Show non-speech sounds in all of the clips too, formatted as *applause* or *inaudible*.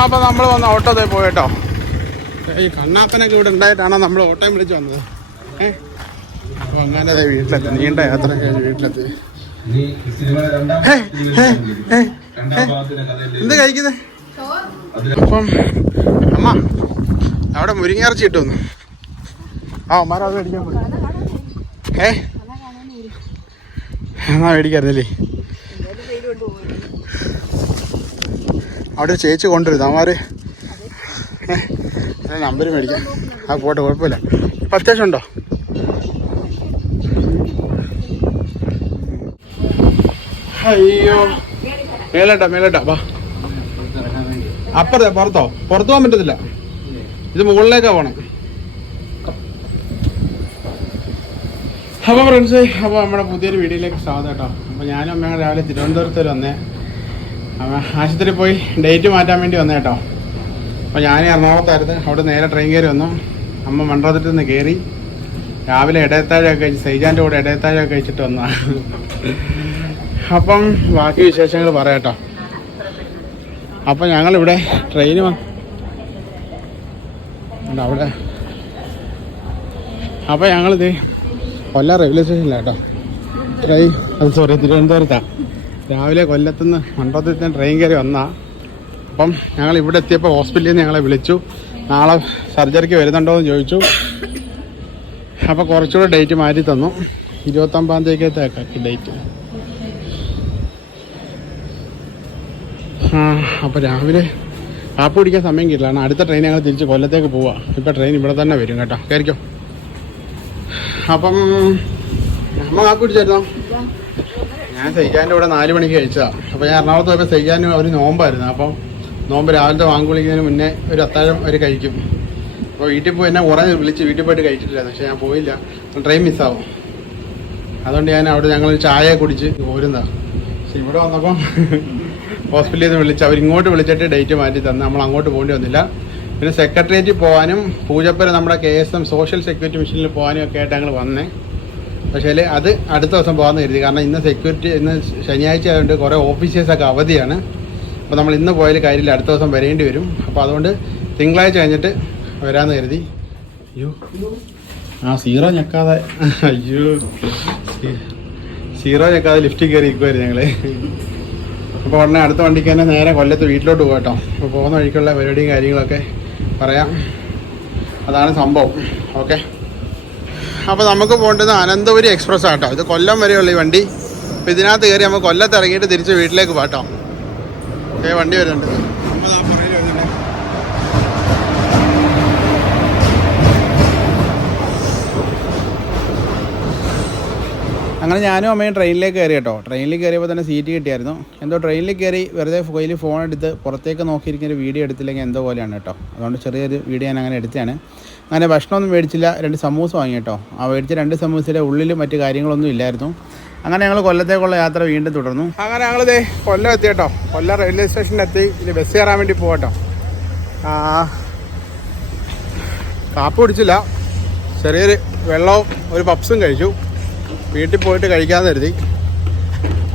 അപ്പോൾ നമ്മൾ വന്ന ഓട്ടോ പോയി പോയിട്ടോ ഈ കണ്ണാപ്പനൊക്കെ ഇവിടെ ഉണ്ടായിട്ടാണ് നമ്മൾ ഓട്ടോയും വിളിച്ച് വന്നത്? ഏഹ് അപ്പോൾ അങ്ങനെ ദേ വീട്ടിലെത്തി. നീണ്ട യാത്ര വീട്ടിലെത്തി. എന്ത് കഴിക്കുന്നത് അപ്പം അമ്മ അവിടെ മുരിങ്ങയിറച്ചി ഇട്ടു വന്നു ആ അമ്മാരെ അത് മേടിക്കാൻ പോയി. ഏ? എന്നാ മേടിക്കായിരുന്നില്ലേ? അവിടെ ഒരു ചേച്ചി കൊണ്ടുവരുന്നു. അമ്മാര് നമ്പർ മേടിക്കാം. ആ പോട്ടെ കുഴപ്പമില്ല. ഇപ്പം അത്യാവശ്യം ഉണ്ടോ? അയ്യോ. മേലേട്ടാ മേലേട്ടാ വാ. അപ്പുറത്തെ പുറത്തോ? പുറത്തു പോകാൻ പറ്റത്തില്ല. ഇത് മുകളിലേക്കാ പോണം. അപ്പോൾ ഫ്രണ്ട്സ് അപ്പോൾ നമ്മുടെ പുതിയൊരു വീഡിയോയിലേക്ക് സ്വാഗതം കേട്ടോ. അപ്പോൾ ഞാനും അമ്മയും രാവിലെ തിരുവനന്തപുരത്ത് വന്നേ. ആശുപത്രിയിൽ പോയി ഡേറ്റ് മാറ്റാൻ വേണ്ടി വന്നേ കേട്ടോ. അപ്പോൾ ഞാൻ എറണാകുളത്തായിരുന്നു. അവിടെ നേരെ ട്രെയിൻ കയറി വന്നു. അമ്മ മണ്ഡലത്തിൽ നിന്ന് കയറി. രാവിലെ ഇടയത്താഴൊക്കെ കഴിച്ച് സൈജാന്റെ കൂടെ ഇടയത്താഴൊക്കെ കഴിച്ചിട്ട് വന്നതാണ് അപ്പം ബാക്കി വിശേഷങ്ങൾ പറയാട്ടോ അപ്പം ഞങ്ങളിവിടെ ട്രെയിന് അവിടെ. അപ്പം ഞങ്ങളിത് കൊല്ലം റെയിൽവേ സ്റ്റേഷനിലാണ് കേട്ടോ. ട്രെയിൻ സോറി തിരുവനന്തപുരത്താണ് രാവിലെ കൊല്ലത്തുനിന്ന് മണ്ഡലത്തിൽ ട്രെയിൻ കയറി വന്നാ. അപ്പം ഞങ്ങൾ ഇവിടെ എത്തിയപ്പോൾ ഹോസ്പിറ്റലിൽ നിന്ന് ഞങ്ങളെ വിളിച്ചു. നാളെ സർജറിക്ക് വരുന്നുണ്ടോ എന്ന് ചോദിച്ചു. അപ്പോൾ കുറച്ചുകൂടെ ഡേറ്റ് മാറ്റി തന്നു. ഇരുപത്തൊമ്പതാം തീയതിക്കത്തേക്കാക്കി ഡേറ്റ് അപ്പോൾ രാവിലെ കാപ്പ് കുടിക്കാൻ സമയം കിട്ടില്ല. കാരണം അടുത്ത ട്രെയിൻ ഞങ്ങൾ തിരിച്ച് കൊല്ലത്തേക്ക് പോവാം. ഇപ്പോൾ ട്രെയിൻ ഇവിടെ തന്നെ വരും കേട്ടോ. കയറിക്കോ അപ്പം നമ്മൾ കാപ്പ് കുടിച്ചായിരുന്നോ? ഞാൻ സെയ്യാന്റെ കൂടെ നാല് മണിക്ക് കഴിച്ചതാണ് അപ്പോൾ ഞാൻ എറണാകുളത്ത് പോയപ്പോൾ സെയ്യാൻ അവർ നോമ്പായിരുന്നു. അപ്പം നോമ്പ് രാവിലത്തെ വാങ്ങി വിളിക്കുന്നതിന് മുന്നേ ഒരു അത്താഴം അവർ കഴിക്കും. അപ്പോൾ വീട്ടിൽ പോയി എന്നെ കുറേ വിളിച്ച് വീട്ടിൽ പോയിട്ട് കഴിച്ചിട്ടില്ലായിരുന്നു. പക്ഷേ ഞാൻ പോയില്ല. ട്രെയിൻ മിസ്സാവും അതുകൊണ്ട് ഞാൻ അവിടെ ഞങ്ങൾ ചായ കുടിച്ച് പോരുന്നതാണ് പക്ഷെ ഇവിടെ വന്നപ്പം *laughs* ഹോസ്പിറ്റലിൽ നിന്ന് വിളിച്ച് അവരിങ്ങോട്ട് വിളിച്ചിട്ട് ഡേറ്റ് മാറ്റി തന്നു. നമ്മൾ അങ്ങോട്ട് പോകേണ്ടി വന്നില്ല. പിന്നെ സെക്രട്ടേറിയറ്റിൽ പോകാനും പൂജപ്പുര നമ്മുടെ K S M social security മിഷനിൽ പോകാനും ഒക്കെ ആയിട്ട് ഞങ്ങൾ വന്നേ. പക്ഷേ അത് അടുത്ത ദിവസം പോകാമെന്ന് കരുതി. കാരണം ഇന്ന് സെക്യൂരിറ്റി ഇന്ന് ശനിയാഴ്ച ആയതുകൊണ്ട് കുറേ ഓഫീസേഴ്സൊക്കെ അവധിയാണ്. അപ്പോൾ നമ്മൾ ഇന്ന് പോയാൽ കാര്യമില്ല. അടുത്ത ദിവസം വരേണ്ടി വരും. അപ്പോൾ അതുകൊണ്ട് തിങ്കളാഴ്ച കഴിഞ്ഞിട്ട് വരാമെന്ന് കരുതി. അയ്യോ. ആ സീറോ ഞെക്കാതെ. അയ്യോ. സീറോ ഞെക്കാതെ ലിഫ്റ്റിൽ കയറി ഇരിക്കുമായിരുന്നു ഞങ്ങൾ അപ്പോൾ ഉടനെ അടുത്ത വണ്ടിക്ക് തന്നെ നേരെ കൊല്ലത്ത് വീട്ടിലോട്ട് പോകാം കേട്ടോ. അപ്പോൾ പോകുന്ന വഴിക്കുള്ള പരിപാടിയും കാര്യങ്ങളൊക്കെ പറയാം. അതാണ് സംഭവം. ഓക്കെ. അപ്പോൾ നമുക്ക് പോകേണ്ടത് അനന്തപുരി എക്സ്പ്രസ് ആട്ടോ. ഇത് കൊല്ലം വരെയുള്ള ഈ വണ്ടി. അപ്പോൾ ഇതിനകത്ത് കയറി നമുക്ക് കൊല്ലത്ത് ഇറങ്ങിയിട്ട് തിരിച്ച് വീട്ടിലേക്ക് പാട്ടോ ഓക്കെ വണ്ടി വരുന്നുണ്ട്. അങ്ങനെ ഞാനും അമ്മയും ട്രെയിനിലേക്ക് കയറി കേട്ടോ. ട്രെയിനിൽ കയറിയപ്പോൾ തന്നെ സീറ്റ് കിട്ടിയായിരുന്നു. എന്തോ ട്രെയിനിൽ കയറി വെറുതെ കയ്യിൽ ഫോൺ എടുത്ത് പുറത്തേക്ക് നോക്കിയിരിക്കുന്ന ഒരു വീഡിയോ എടുത്തില്ലെങ്കിൽ എന്തോ പോലെയാണ് കേട്ടോ. അതുകൊണ്ട് ചെറിയൊരു വീഡിയോ ഞാൻ അങ്ങനെ എടുത്തതാണ്. അങ്ങനെ ഭക്ഷണമൊന്നും മേടിച്ചില്ല. രണ്ട് സമൂസ വാങ്ങി കേട്ടോ ആ മേടിച്ച രണ്ട് സമൂസയുടെ ഉള്ളിൽ മറ്റു കാര്യങ്ങളൊന്നും ഇല്ലായിരുന്നു. അങ്ങനെ ഞങ്ങൾ കൊല്ലത്തേക്കുള്ള യാത്ര വീണ്ടും തുടർന്നു. അങ്ങനെ ഞങ്ങളിത് കൊല്ലം എത്തി കേട്ടോ. കൊല്ലം റെയിൽവേ സ്റ്റേഷനിൽ എത്തി. ഇനി ബസ് കയറാൻ വേണ്ടി പോകട്ടോ കാപ്പ് കുടിച്ചില്ല. ചെറിയൊരു വെള്ളവും ഒരു പപ്സും കഴിച്ചു. വീട്ടിൽ പോയിട്ട് കഴിക്കാമെന്ന് കരുതി.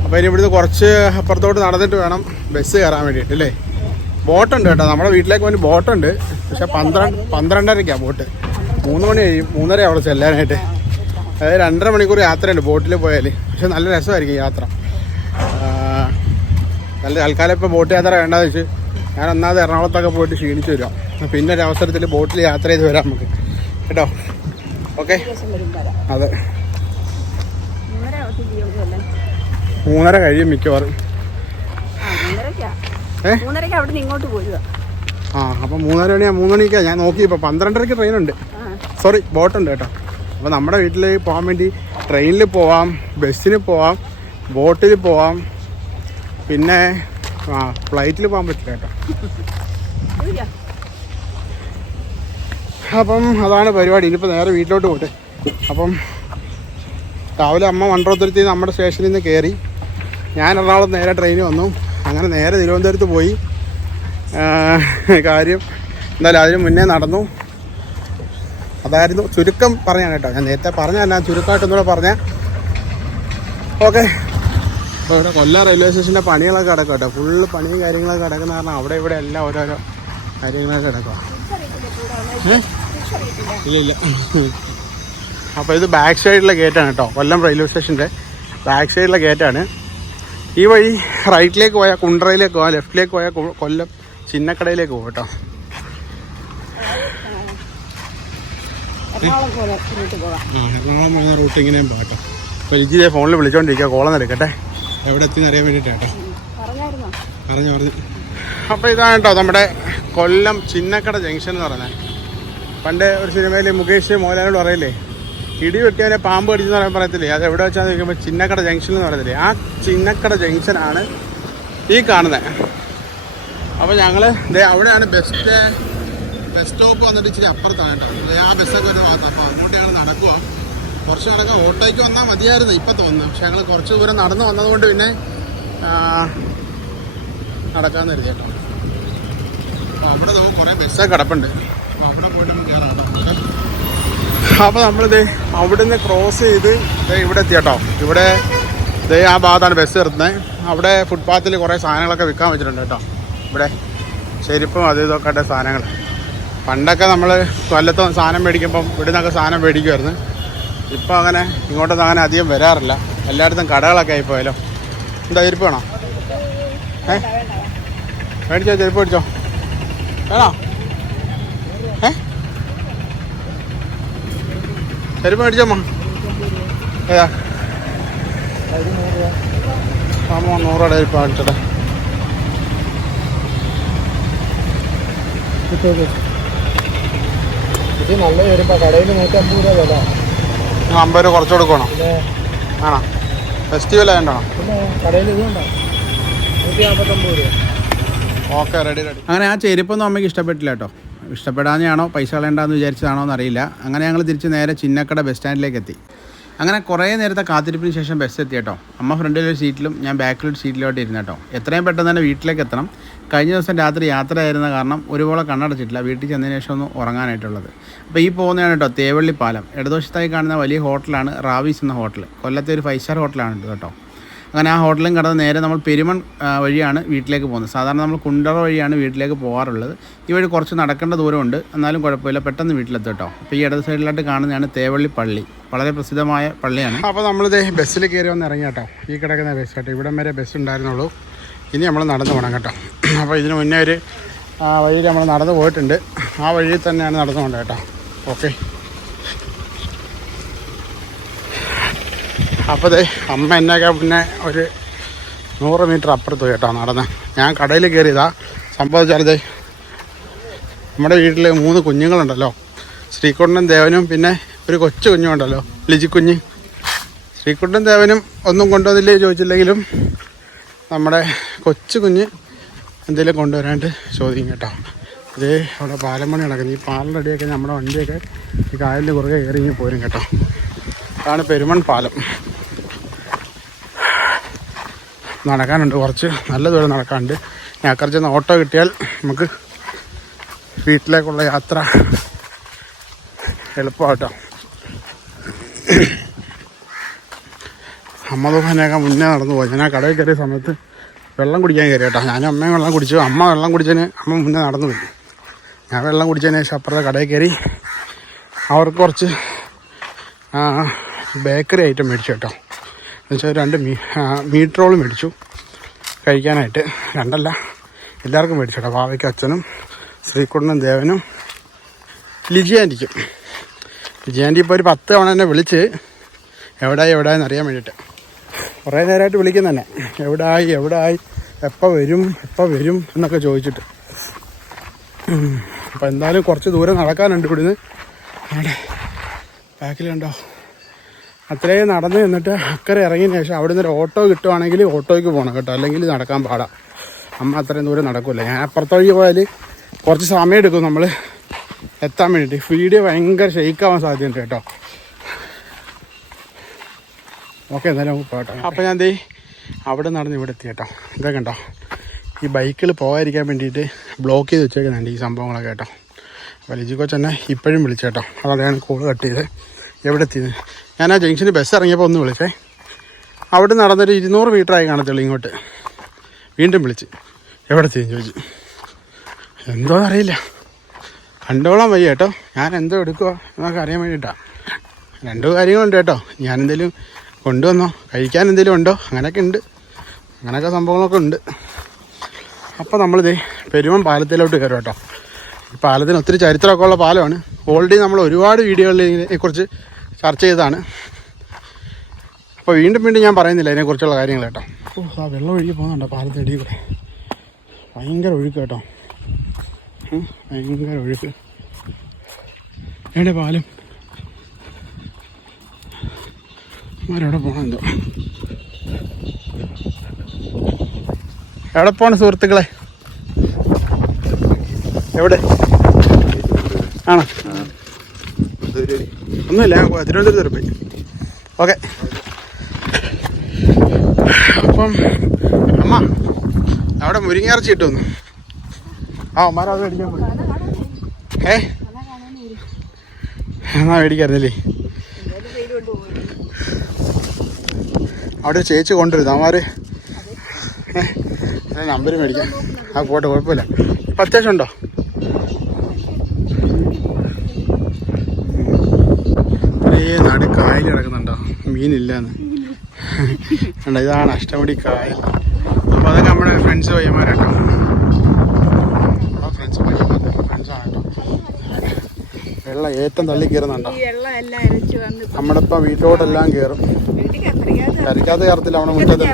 അപ്പോൾ ഇനി ഇവിടുന്ന് കുറച്ച് അപ്പുറത്തോട്ട് നടന്നിട്ട് വേണം ബസ് കയറാൻ വേണ്ടിയിട്ട് അല്ലേ? ബോട്ടുണ്ട് കേട്ടോ. നമ്മുടെ വീട്ടിലേക്ക് വേണ്ടി ബോട്ടുണ്ട്. പക്ഷെ പന്ത്രണ്ട് പന്ത്രണ്ടരയ്ക്കാണ് ബോട്ട്. മൂന്ന് മണി കഴിയും. മൂന്നര അവിടെ ചെല്ലാനായിട്ട്. അതായത് രണ്ടര മണിക്കൂർ യാത്രയുണ്ട് ബോട്ടിൽ പോയാൽ പക്ഷെ നല്ല രസമായിരിക്കും യാത്ര. നല്ല തൽക്കാലം ഇപ്പോൾ ബോട്ട് യാത്ര വേണ്ടെന്ന് വെച്ച് ഞാൻ ഒന്നാമത് എറണാകുളത്തൊക്കെ പോയിട്ട് ക്ഷീണിച്ച് വരാം. പിന്നെ ഒരു അവസരത്തിൽ ബോട്ടിൽ യാത്ര ചെയ്ത് വരാം നമുക്ക്. കേട്ടോ? ഓക്കെ? അതെ. മൂന്നര കഴിയും മിക്കവാറും. ഏ? മൂന്നരക്ക് അവിടെ ഇങ്ങോട്ട് പോരുക ആ അപ്പം മൂന്നര മണിയാ മൂന്ന് മണിക്കാ ഞാൻ നോക്കി ഇപ്പോൾ പന്ത്രണ്ടരയ്ക്ക് ട്രെയിൻ ഉണ്ട് സോറി ബോട്ട് ഉണ്ട് കേട്ടോ. അപ്പോൾ നമ്മുടെ വീട്ടിൽ പോകാൻ വേണ്ടി ട്രെയിനിൽ പോവാം ബസ്സിന് പോവാം ബോട്ടിൽ പോവാം പിന്നെ ആ ഫ്ലൈറ്റിൽ പോകാൻ പറ്റില്ല കേട്ടോ. അപ്പം അതാണ് പരിപാടി. ഇനിയിപ്പോൾ നേരെ വീട്ടിലോട്ട് പോട്ടെ. അപ്പം രാവിലെ അമ്മ മണ്ഡലത്തുരുത്തി നമ്മുടെ സ്റ്റേഷനിൽ നിന്ന് കയറി ഞാൻ എറണാകുളം നേരെ ട്രെയിനിൽ വന്നു. അങ്ങനെ നേരെ തിരുവനന്തപുരത്ത് പോയി. കാര്യം എന്തായാലും അതിന് മുന്നേ നടന്നു. അതായിരുന്നു ചുരുക്കം പറഞ്ഞാൽ കേട്ടോ. ഞാൻ നേരത്തെ പറഞ്ഞല്ല ചുരുക്കമായിട്ടൊന്നുകൂടെ പറഞ്ഞാൽ ഓക്കെ. അപ്പോൾ ഇവിടെ കൊല്ലം റെയിൽവേ സ്റ്റേഷന്റെ പണികളൊക്കെ കിടക്കും കേട്ടോ. ഫുള്ള് പണിയും കാര്യങ്ങളൊക്കെ കിടക്കുന്ന കാരണം അവിടെ ഇവിടെ എല്ലാം ഓരോരോ കാര്യങ്ങളൊക്കെ കിടക്കുക? ഇല്ല ഇല്ല. അപ്പോൾ ഇത് ബാക്ക് സൈഡിലെ ഗേറ്റാണ് കേട്ടോ. കൊല്ലം റെയിൽവേ സ്റ്റേഷന്റെ ബാക്ക് സൈഡിലെ ഗേറ്റാണ് ഈ വഴി റൈറ്റിലേക്ക് പോയാൽ കുണ്ടറയിലേക്ക് പോകാം ലെഫ്റ്റിലേക്ക് പോയാൽ കൊല്ലം ചിന്നക്കടയിലേക്ക് പോകും കേട്ടോ. എറണാകുളം പോലെ ഇങ്ങോട്ട് പോകാം ആ പോകുന്ന റൂട്ട് ഇങ്ങനെയും പോകട്ടോ അപ്പോൾ ലിജിയെ ഫോണിൽ വിളിച്ചോണ്ടിരിക്കുക കോളം എടുക്കട്ടെ. എവിടെ എത്തി അറിയാൻ വേണ്ടിട്ടാട്ടോ പറഞ്ഞു പറഞ്ഞു. അപ്പോൾ ഇതാണ് കേട്ടോ നമ്മുടെ കൊല്ലം ചിന്നക്കട ജംഗ്ഷൻ എന്ന് പറയുന്നത്. പണ്ട് ഒരു സിനിമയിൽ മുകേഷ് മോഹൻലാലിനോട് പറയില്ലേ ഇടി വെട്ടിയവരെ പാമ്പ് കടിച്ചെന്ന് പറയാൻ പറയത്തില്ലേ? അത് എവിടെ വെച്ചാൽ നിൽക്കുമ്പോൾ ചിന്നക്കട ജംഗ്ഷൻ എന്ന് പറയത്തില്ലേ? ആ ചിന്നക്കട ജംഗ്ഷനാണ് ഈ കാണുന്നത് അപ്പോൾ ഞങ്ങൾ അവിടെയാണ് ബെസ്റ്റ് ബസ് സ്റ്റോപ്പ് വന്നിട്ട് ഇച്ചിരി അപ്പുറത്താണ് കേട്ടോ. ദേ ആ ബസ്സൊക്കെ വരുന്ന ഭാഗത്ത്. അപ്പോൾ അങ്ങോട്ട് ഞങ്ങൾ നടക്കുക കുറച്ച് നടക്കുക ഓട്ടോയ്ക്ക് വന്നാൽ മതിയായിരുന്നു ഇപ്പം തോന്നുന്നു. പക്ഷെ ഞങ്ങൾ കുറച്ച് ദൂരം നടന്നു വന്നതുകൊണ്ട് പിന്നെ നടക്കാമെന്ന് കരുതി കേട്ടോ. അപ്പോൾ അവിടെ ദോ കുറേ ബസ്സൊക്കെ കിടപ്പുണ്ട്. അപ്പോൾ അവിടെ പോയിട്ട് നമുക്ക് കയറാം അപ്പോൾ നമ്മളിത് അവിടുന്ന് ക്രോസ് ചെയ്ത് ഇവിടെ എത്തി കേട്ടോ ഇവിടെ ഇതേ ആ ഭാഗത്താണ് ബസ് നിർത്തുന്നത് അവിടെ ഫുട്പാത്തിൽ കുറേ സാധനങ്ങളൊക്കെ വിൽക്കാൻ വെച്ചിട്ടുണ്ട് കേട്ടോ. ഇവിടെ ചെരുപ്പും അത് ഇതൊക്കെ ആയിട്ട് സാധനങ്ങൾ പണ്ടൊക്കെ നമ്മൾ കൊല്ലത്ത് സാധനം മേടിക്കുമ്പം ഇവിടെ നിന്നൊക്കെ സാധനം മേടിക്കുമായിരുന്നു ഇപ്പോൾ അങ്ങനെ ഇങ്ങോട്ടൊന്നും അങ്ങനെ അധികം വരാറില്ല. എല്ലായിടത്തും കടകളൊക്കെ ആയിപ്പോയാലോ എന്താ ചെരുപ്പ് വേണോ? ഏ? മേടിച്ചോ ചെരുപ്പ് മേടിച്ചോ. വേണോ? ചെരുപ്പ് മേടിച്ചോമ്മ ഏതാ? ആമോ നൂറോടെ ചെരുപ്പ് മേടിച്ചോട്ടെ ഇത് നല്ല വരുമ്പോ കടയിൽ നൂറ്റമ്പത് രൂപ വില. നിങ്ങൾ അമ്പത് രൂപ കുറച്ച് കൊടുക്കണോ. ആണോ? ഫെസ്റ്റിവൽ ആയതുകൊണ്ടാണോ കടയിൽ നൂറ്റി നാൽപ്പത്തൊമ്പത് രൂപ. ഓക്കെ റെഡി റെഡി അങ്ങനെ ആ ചെരുപ്പൊന്നും അമ്മയ്ക്ക് ഇഷ്ടപ്പെട്ടില്ല കേട്ടോ. ഇഷ്ടപ്പെടാതെയാണോ പൈസ കളയണ്ടെന്ന് വിചാരിച്ചതാണോ എന്നറിയില്ല. അങ്ങനെ ഞങ്ങൾ തിരിച്ച് നേരെ ചിന്നക്കട ബസ് സ്റ്റാൻഡിലേക്ക് എത്തി. അങ്ങനെ കുറേ നേരത്തെ കാത്തിരിപ്പിന് ശേഷം ബസ് എത്തി കേട്ടോ. അമ്മ ഫ്രണ്ടിലൊരു സീറ്റിലും ഞാൻ ബാക്കിലൊരു സീറ്റിലോട്ട് ഇരുന്ന കേട്ടോ. എത്രയും പെട്ടെന്ന് തന്നെ വീട്ടിലേക്ക് എത്തണം. കഴിഞ്ഞ ദിവസം രാത്രി യാത്ര ആയിരുന്ന കാരണം ഒരുപോലെ കണ്ണടച്ചിട്ടില്ല. വീട്ടിൽ ചെന്നതിന് ശേഷം ഒന്ന് ഉറങ്ങാനായിട്ടുള്ളത്. അപ്പോൾ ഈ പോകുന്നതാണ് കേട്ടോ തേവള്ളി പാലം. ഇടതുവശത്തായി കാണുന്ന വലിയ ഹോട്ടലാണ് റാവീസ് എന്ന ഹോട്ടൽ കൊല്ലത്തെ ഒരു ഫൈവ് സ്റ്റാർ ഹോട്ടലാണ് കേട്ടോ. അങ്ങനെ ആ ഹോട്ടലും കടന്ന് നേരെ നമ്മൾ പെരുമൺ വഴിയാണ് വീട്ടിലേക്ക് പോകുന്നത്. സാധാരണ നമ്മൾ കുണ്ടറ വഴിയാണ് വീട്ടിലേക്ക് പോകാറുള്ളത്. ഈ വഴി കുറച്ച് നടക്കേണ്ട ദൂരമുണ്ട്. എന്നാലും കുഴപ്പമില്ല. പെട്ടെന്ന് വീട്ടിലെത്തും കേട്ടോ. അപ്പോൾ ഈ ഇടത് സൈഡിലായിട്ട് കാണുന്നതാണ് തേവള്ളി പള്ളി. വളരെ പ്രസിദ്ധമായ പള്ളിയാണ്. അപ്പോൾ നമ്മളിത് ബസ്സിൽ കയറി വന്ന് ഇറങ്ങി കേട്ടോ. ഈ കിടക്കുന്ന ബസ് കേട്ടോ. ഇവിടം വരെ ബസ് ഉണ്ടായിരുന്നുള്ളൂ. ഇനി നമ്മൾ നടന്നു പോകണം കേട്ടോ. അപ്പോൾ ഇതിന് മുന്നേ ഒരു വഴിയിൽ നമ്മൾ നടന്നു പോയിട്ടുണ്ട്. ആ വഴിയിൽ തന്നെയാണ് നടന്നു പോകേണ്ടത് കേട്ടോ. ഓക്കെ. അപ്പോൾ അതെ അമ്മ എന്നൊക്കെ പിന്നെ ഒരു നൂറ് മീറ്റർ അപ്പുറത്ത് കേട്ടോ നടന്ന്. ഞാൻ കടയിൽ കയറിയതാ സംഭവിച്ചാലത് നമ്മുടെ വീട്ടിൽ മൂന്ന് കുഞ്ഞുങ്ങളുണ്ടല്ലോ. ശ്രീകുണ്ടൻ ദേവനും പിന്നെ ഒരു കൊച്ചു കുഞ്ഞുണ്ടല്ലോ ലിജിക്കുഞ്ഞ് ശ്രീകുണ്ടൻ ദേവനും ഒന്നും കൊണ്ടുവന്നില്ലേ ചോദിച്ചില്ലെങ്കിലും നമ്മുടെ കൊച്ചു കുഞ്ഞ് എന്തെങ്കിലും കൊണ്ടുവരാണ്ട് ചോദിക്കും കേട്ടോ. ഇത് അവിടെ പാലമണി നടക്കുന്നത് ഈ പാലിന്റെ അടിയൊക്കെ നമ്മുടെ വണ്ടിയൊക്കെ ഈ കായലിന്റെ കുറുകെ കയറി പോരും കേട്ടോ. അതാണ് പെരുമൺ പാലം. നടക്കാനുണ്ട്. കുറച്ച് നല്ല ദൂരം നടക്കാനുണ്ട്. ഞാൻ ഓട്ടോ കിട്ടിയാൽ നമുക്ക് വീട്ടിലേക്കുള്ള യാത്ര എളുപ്പമാട്ടോ. അമ്മ തോന്നേക്കാൾ മുന്നേ നടന്നു പോയി. ഞാൻ കടയിൽ കയറിയ സമയത്ത് വെള്ളം കുടിക്കാൻ കയറി കേട്ടോ. ഞാനും അമ്മയും വെള്ളം കുടിച്ചു. അമ്മ വെള്ളം കുടിച്ചതിന് അമ്മ മുന്നേ നടന്നു പോയി. ഞാൻ വെള്ളം കുടിച്ചതിന് ശേഷം അപ്പുറത്തെ കടയിൽ കയറി അവർക്ക് കുറച്ച് ബേക്കറി ഐറ്റം മേടിച്ചു കേട്ടോ. എന്നുവെച്ചാൽ രണ്ട് മീ മീറ്റ് റോൾ മേടിച്ചു. കഴിക്കാനായിട്ട് രണ്ടല്ല എല്ലാവർക്കും മേടിച്ചു വാവയ്ക്ക് അച്ഛനും ശ്രീകുടനും ദേവനും. ലിജി ആന്റിക്കും ലിജി ആന്റി ഇപ്പോൾ ഒരു പത്ത് തവണ എന്നെ വിളിച്ച് എവിടായി എവിടായെന്ന് അറിയാൻ വേണ്ടിയിട്ട്. കുറേ നേരമായിട്ട് വിളിക്കുന്ന തന്നെ. എവിടായി എവിടായി എപ്പോൾ വരും എപ്പോൾ വരും എന്നൊക്കെ ചോദിച്ചിട്ട്. അപ്പോൾ എന്തായാലും കുറച്ച് ദൂരം നടക്കാനുണ്ട് ഇവിടുന്ന്. അവിടെ ബാക്കിലുണ്ടോ? അത്രയും നടന്ന് നിന്നിട്ട് അക്കരെ ഇറങ്ങിയ ശേഷം അവിടെ നിന്ന് ഒരു ഓട്ടോ കിട്ടുവാണെങ്കിൽ ഓട്ടോയ്ക്ക് പോകണം കേട്ടോ. അല്ലെങ്കിൽ നടക്കാൻ പാടാം. അമ്മ അത്രയും ദൂരം നടക്കില്ല ഞാൻ അപ്പുറത്തെ വഴി പോയാൽ കുറച്ച് സമയം എടുക്കും നമ്മൾ എത്താൻ വേണ്ടിയിട്ട്. വീഡിയോ ഭയങ്കര ഷെയ്ക്കാവാൻ സാധ്യതയുണ്ട് കേട്ടോ. ഓക്കെ എന്തായാലും നമുക്ക് പോകട്ടെ അപ്പോൾ ഞാൻ ദേ അവിടെ നടന്ന് ഇവിടെ എത്തി കേട്ടോ. ഇതൊക്കെ ഉണ്ടോ ഈ ബൈക്കിൽ പോകാതിരിക്കാൻ വേണ്ടിയിട്ട് ബ്ലോക്ക് ചെയ്ത് വെച്ചേക്കുന്നുണ്ട് ഈ സംഭവങ്ങളൊക്കെ കേട്ടോ. അപ്പോൾ ലിജി കൊച്ചെന്നെ ഇപ്പോഴും വിളിച്ചേട്ടോ അതോടെ ഞാൻ കോൾ കട്ട് ചെയ്ത് എവിടെ എത്തിയത്? ഞാൻ ആ ജംഗ്ഷനിൽ ബസ് ഇറങ്ങിയപ്പോൾ ഒന്ന് വിളിച്ചേ. അവിടെ നടന്നൊരു ഇരുന്നൂറ് മീറ്റർ ആയി കാണത്തുള്ളൂ ഇങ്ങോട്ട്. വീണ്ടും വിളിച്ച്. എവിടെ എത്തിയെന്ന് ചോദിച്ചു. എന്തോ അറിയില്ല. കണ്ടോളാൻ വയ്യ കേട്ടോ. ഞാൻ എന്തോ എടുക്കുക എന്നൊക്കെ അറിയാൻ വേണ്ടിയിട്ടാണ് രണ്ടു കാര്യങ്ങളുണ്ട് കേട്ടോ. ഞാൻ എന്തെങ്കിലും കൊണ്ടുവന്നോ? കഴിക്കാൻ എന്തെങ്കിലും ഉണ്ടോ? അങ്ങനെയൊക്കെ ഉണ്ട്. അങ്ങനെയൊക്കെ സംഭവങ്ങളൊക്കെ ഉണ്ട്. അപ്പോൾ നമ്മളിത് പെരുമം പാലത്തിലോട്ട് കയറും കേട്ടോ. ഈ പാലത്തിന് ഒത്തിരി ചരിത്രമൊക്കെ ഉള്ള പാലമാണ്. ഓൾറെഡി നമ്മൾ ഒരുപാട് വീഡിയോകളിൽ ഇതിനെക്കുറിച്ച് ചർച്ച ചെയ്തതാണ്. അപ്പോൾ വീണ്ടും വീണ്ടും ഞാൻ പറയുന്നില്ല അതിനെക്കുറിച്ചുള്ള കാര്യങ്ങൾ കേട്ടോ. ഓ ആ വെള്ളം ഒഴുകി പോകുന്നുണ്ടോ? പാലത്തടി കൂടെ. ഭയങ്കര ഒഴുക്ക് കേട്ടോ. ഭയങ്കര ഒഴുക്ക്. എവിടെ പാലം? അവരവിടെ പോകണം എന്തോ. എവിടെ പോണ സുഹൃത്തുക്കളെ? എവിടെ? ആണോ? ഒന്നുമില്ല. ഞാൻ തിരുവനന്തപുരത്ത് പോയി. ഓക്കെ. അപ്പം അമ്മ അവിടെ മുരിങ്ങയിറച്ചി കിട്ടുമെന്ന് ആ അമ്മാരെ അത് മേടിക്കാൻ പോയി. ഏ? എന്നാ മേടിക്കായിരുന്നല്ലേ? അവിടെ ചേച്ചി കൊണ്ടുവരുത് അമ്മാര് ഏ നമ്പർ മേടിക്കാം ആ പോട്ടെ കുഴപ്പമില്ല. ഇപ്പം അത്യാവശ്യം ഉണ്ടോ ഈ നടു കായൽ കിടക്കുന്നുണ്ടോ മീനില്ലാന്ന്. കണ്ടോ ഇതാണ് അഷ്ടമുടി കായൽ. അപ്പോൾ അതൊക്കെ നമ്മുടെ ഫ്രണ്ട്സ് പയ്യന്മാരാട്ടോ. ഫ്രണ്ട്സ് ഫ്രണ്ട്സാണ് കേട്ടോ വെള്ളം ഏറ്റവും തള്ളി കയറുന്നുണ്ടോ? നമ്മുടെ ഇപ്പം വീട്ടിലോട്ടെല്ലാം കയറും കരിക്കാത്ത കയറത്തില്ല നമ്മുടെ മുറ്റത്ത്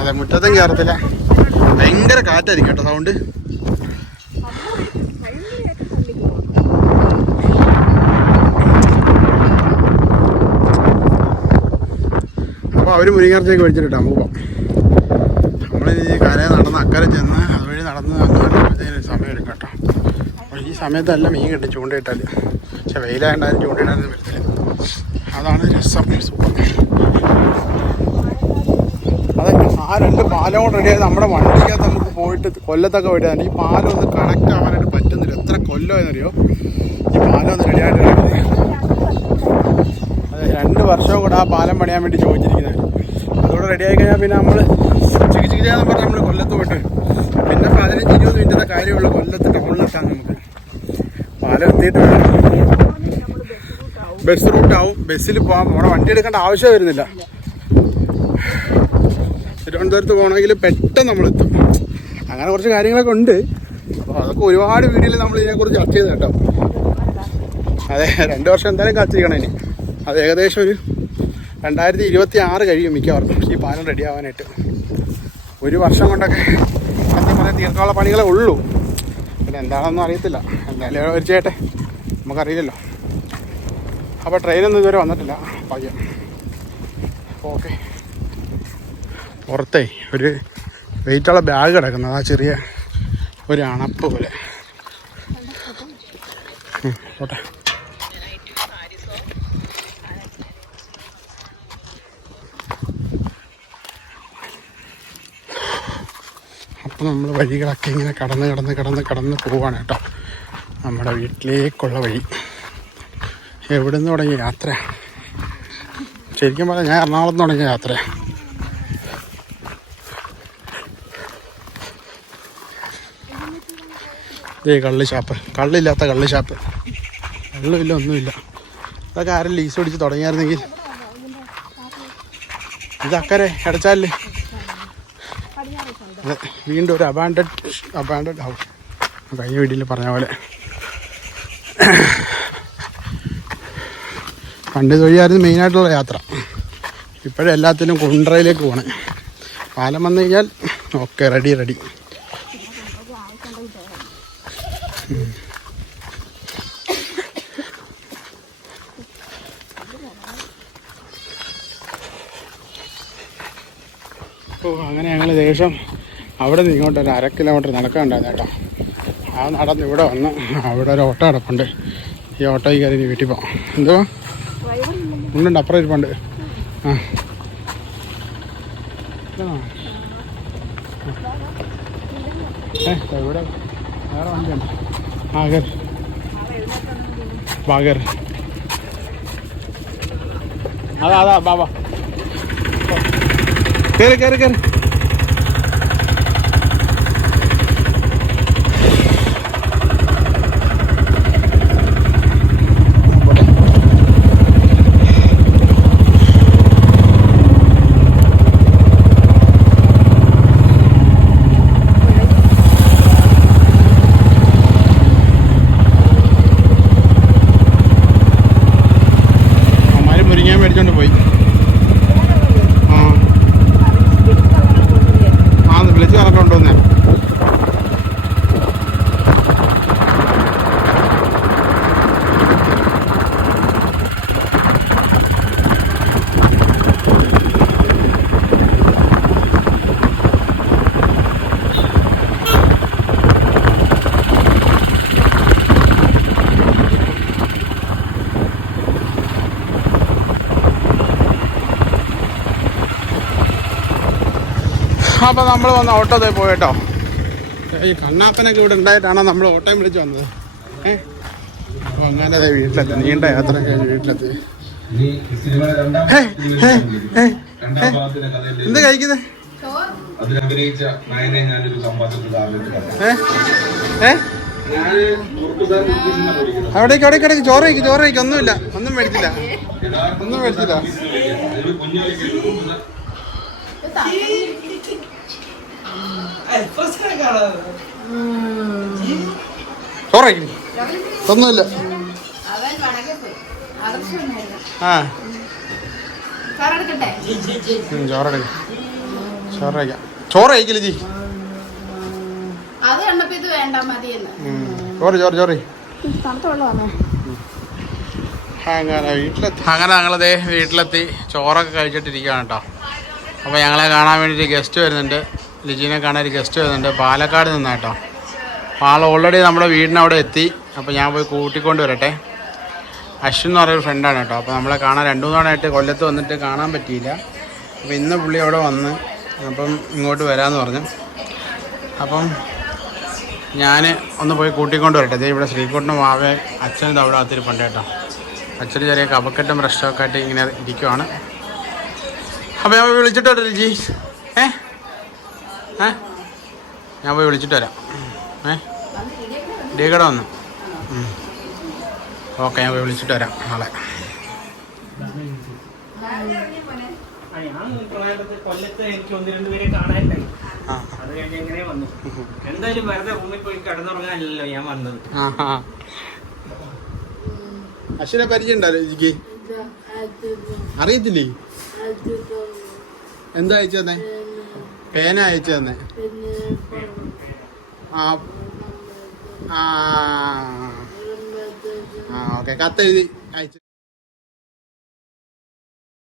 അതെ മുറ്റത്തും കയറത്തില്ല. ഭയങ്കര കാറ്റായിരിക്കും കേട്ടോ സൗണ്ട് ഭയങ്കരമായിട്ട് തള്ളി പോകും അപ്പോൾ അവർ മുരിങ്ങർച്ചയൊക്കെ വെച്ചിട്ടാ നമുക്ക് പോകാം നമ്മൾ ഈ കരയെ നടന്ന് അക്കരെ ചെന്ന് അതുവഴി നടന്ന് അങ്ങനെ സമയം എടുക്കും അപ്പോൾ ഈ സമയത്തല്ല മീൻ കിട്ടും ചൂണ്ടയിട്ടാൽ പക്ഷെ വെയിലായിട്ടാലും ചൂണ്ടയിടാനും വരത്തില്ല അതാണ് രസം സുഖം അതെ ആ രണ്ട് പാലം കൊണ്ട് റെഡിയായത് നമ്മുടെ വണ്ടിക്കകത്ത് നമുക്ക് പോയിട്ട് കൊല്ലത്തൊക്കെ പോയിട്ട് ഈ പാലം ഒന്ന് കണക്ട് ആവാനായിട്ട് പറ്റുന്നില്ല. എത്ര കൊല്ലമായെന്നറിയോ ഈ പാലം ഒന്ന് റെഡിയായിട്ട് വർഷവും കൂടെ ആ പാലം പണിയാൻ വേണ്ടി ചോദിച്ചിരിക്കുന്നത്. അതുകൂടെ ആയി കഴിഞ്ഞാൽ പിന്നെ നമ്മൾ ചികിത്സിക്കാന്ന് പറഞ്ഞാൽ നമ്മൾ കൊല്ലത്ത് പോയിട്ട് പിന്നെ പതിനഞ്ച് ഇരുപത് മിനിറ്റത്തെ കാര്യമുള്ളൂ കൊല്ലത്ത് ടൗണിലെത്താൻ നമുക്ക്. പാലം എത്തിയിട്ട് വേണം. ബസ് റൂട്ടാവും ബസ്സിൽ പോകാം നമ്മുടെ വണ്ടി എടുക്കേണ്ട ആവശ്യം വരുന്നില്ല. തിരുവനന്തപുരത്ത് പോകണമെങ്കിൽ പെട്ടെന്ന് നമ്മളെത്തും അങ്ങനെ കുറച്ച് കാര്യങ്ങളൊക്കെ ഉണ്ട്. അപ്പോൾ അതൊക്കെ ഒരുപാട് വീഡിയോയിൽ നമ്മൾ ഇതിനെക്കുറിച്ച് ചർച്ച ചെയ്ത് കേട്ടോ. അതെ രണ്ട് വർഷം എന്തായാലും കാത്തിരിക്കണം ഇനി. അത് ഏകദേശം ഒരു രണ്ടായിരത്തി ഇരുപത്തി ആറ് കഴിയും മിക്കവാറും ഈ പാലം റെഡി ആവാനായിട്ട്. ഒരു വർഷം കൊണ്ടൊക്കെ സത്യം പറഞ്ഞാൽ തീർക്കാനുള്ള പണികളെ ഉള്ളൂ. പിന്നെ എന്താണെന്നൊന്നും അറിയത്തില്ല. എന്തായാലും ഒരു ചേട്ടെ നമുക്കറിയില്ലല്ലോ. അപ്പോൾ ട്രെയിനൊന്നും ഇതുവരെ വന്നിട്ടില്ല പയ്യ ഓക്കെ. പുറത്തേ ഒരു വെയിറ്റുള്ള ബാഗ് കിടക്കുന്നത് ആ ചെറിയ ഒരു അണപ്പ് പോലെ. ഓട്ടെ അപ്പം നമ്മൾ വഴികളൊക്കെ ഇങ്ങനെ കടന്ന് കടന്ന് കടന്ന് കടന്ന് പോവാണ് കേട്ടോ. നമ്മുടെ വീട്ടിലേക്കുള്ള വഴി. എവിടെ നിന്ന് തുടങ്ങിയ യാത്ര? ശരിക്കും പറഞ്ഞാൽ ഞാൻ എറണാകുളത്ത് തുടങ്ങിയ യാത്ര. ഇതേ കള്ള് ഷാപ്പ്. കള്ളില്ലാത്ത കള്ളി ഷാപ്പ്. വെള്ളമില്ല ഒന്നുമില്ല ഇതൊക്കെ ആരും ലീസ് പിടിച്ച് തുടങ്ങിയായിരുന്നെങ്കിൽ. ഇത് അക്കരെ അടച്ചാലേ വീണ്ടും ഒരു അബാൻഡഡ് അബാൻഡഡ് ഹൗസ് കഴിഞ്ഞ വീട്ടിൽ പറഞ്ഞ പോലെ. പണ്ട് തൊഴിലായിരുന്നു മെയിനായിട്ടുള്ള യാത്ര. ഇപ്പോഴും കുണ്ടറയിലേക്ക് പോകണേ പാലം വന്നു കഴിഞ്ഞാൽ ഓക്കെ റെഡി റെഡി ഓ അങ്ങനെ ഞങ്ങൾ ഏകദേശം അവിടെ നിന്ന് ഇങ്ങോട്ട് ഒരു അര കിലോമീറ്റർ നടക്കാനുണ്ടായിരുന്നു കേട്ടോ. ആ നടന്ന് ഇവിടെ വന്ന് അവിടെ ഒരു ഓട്ടോ കിടപ്പുണ്ട്. ഈ ഓട്ടോയിൽ കയറി ഇനി വീട്ടിൽ പോകാം എന്തോ ഉണ്ടുണ്ട് അപ്പുറം ഇരിപ്പുണ്ട്. ആ. ഇവിടെ വേറെ വണ്ടിയുണ്ട്. ആ കയറി അതാ അതാ ബാബാ കയറി കയറി കയറി going to wait. അപ്പോൾ നമ്മൾ വന്ന ഓട്ടോ പോയി കേട്ടോ. ഈ കണ്ണാപ്പനൊക്കെ ഇവിടെ ഉണ്ടായിട്ടാണോ നമ്മൾ ഓട്ടോയും വിളിച്ച് വന്നത്? ഏ? അപ്പോൾ അങ്ങനെ വീട്ടിലെത്തി. നീണ്ട യാത്ര വീട്ടിലെത്തി. എന്ത് നയനെ ഞാനൊരു ഉദ്ദേശിക്കുന്ന പഠിക്കുന്നത് അവിടേക്ക് അവിടേക്ക് ഇടയ്ക്ക് ചോറ് കഴിക്കും ചോറ് കഴിക്കും. ഒന്നുമില്ല. ഒന്നും മേടിച്ചില്ല. ഒന്നും മേടിച്ചില്ല. ഒന്നുമില്ല ആ. ചോറ് കഴിക്കില്ല ജി? ചോറ് ചോറ് ചോറ്. അങ്ങനെ വീട്ടിലെത്തി. അങ്ങനെ ഞങ്ങളതേ വീട്ടിലെത്തി. ചോറൊക്കെ കഴിച്ചിട്ടിരിക്കുകയാണ് കേട്ടോ. അപ്പോൾ ഞങ്ങളെ കാണാൻ വേണ്ടിയിട്ട് ഗസ്റ്റ് വരുന്നുണ്ട്. ലിജീനെ കാണാൻ ഒരു ഗസ്റ്റ് വരുന്നുണ്ട് പാലക്കാട് നിന്നാണ് കേട്ടോ. അപ്പോൾ ആൾ ഓൾറെഡി നമ്മുടെ വീടിനവിടെ എത്തി. അപ്പോൾ ഞാൻ പോയി കൂട്ടിക്കൊണ്ട് വരട്ടെ. അശ്വിൻ എന്ന് പറയുന്ന ഫ്രണ്ടാണ് കേട്ടോ. അപ്പോൾ നമ്മളെ കാണാൻ രണ്ടു മൂന്ന് തവണയായിട്ട് കൊല്ലത്ത് വന്നിട്ട് കാണാൻ പറ്റിയില്ല. അപ്പോൾ ഇന്ന് പുള്ളി അവിടെ വന്ന് അപ്പം ഇങ്ങോട്ട് വരാമെന്ന് പറഞ്ഞു. അപ്പം ഞാൻ ഒന്ന് പോയി കൂട്ടിക്കൊണ്ട് വരട്ടെ. ദേ ഇവിടെ ശ്രീകുട്ടനും മാവെ അച്ഛനും അവിടെ അകത്തിരിപ്പുണ്ട് കേട്ടോ. അച്ഛന് ചെറിയ കപക്കെട്ടും പ്രശ്നമൊക്കെ ആയിട്ട് ഇങ്ങനെ ഇരിക്കുവാണ്. അപ്പോൾ വിളിച്ചിട്ട് ഏ? രുചി ഏ? ഏ ഞാൻ പോയി വിളിച്ചിട്ട് വരാം. ഏ? ഡീകട വന്നു. ഓക്കെ ഞാൻ പോയി വിളിച്ചിട്ട് വരാം നാളെ. കൊല്ലത്ത് എനിക്ക് ഒന്ന് രണ്ട് പേരെ ആ. അത് കഴിഞ്ഞ് എങ്ങനെ വന്നു? എന്തായാലും വെറുതെ റൂമിൽ പോയി കിടന്നുറങ്ങാനല്ലോ ഞാൻ വന്നത്. അശ്വിനെ പരിചയം ഉണ്ടോ അറിയത്തില്ലേ? എന്താ അയച്ചു തന്നെ പേന അയച്ചു തന്നെ. ആ ആ. ഓക്കെ. കത്ത് എഴുതി അയച്ചു.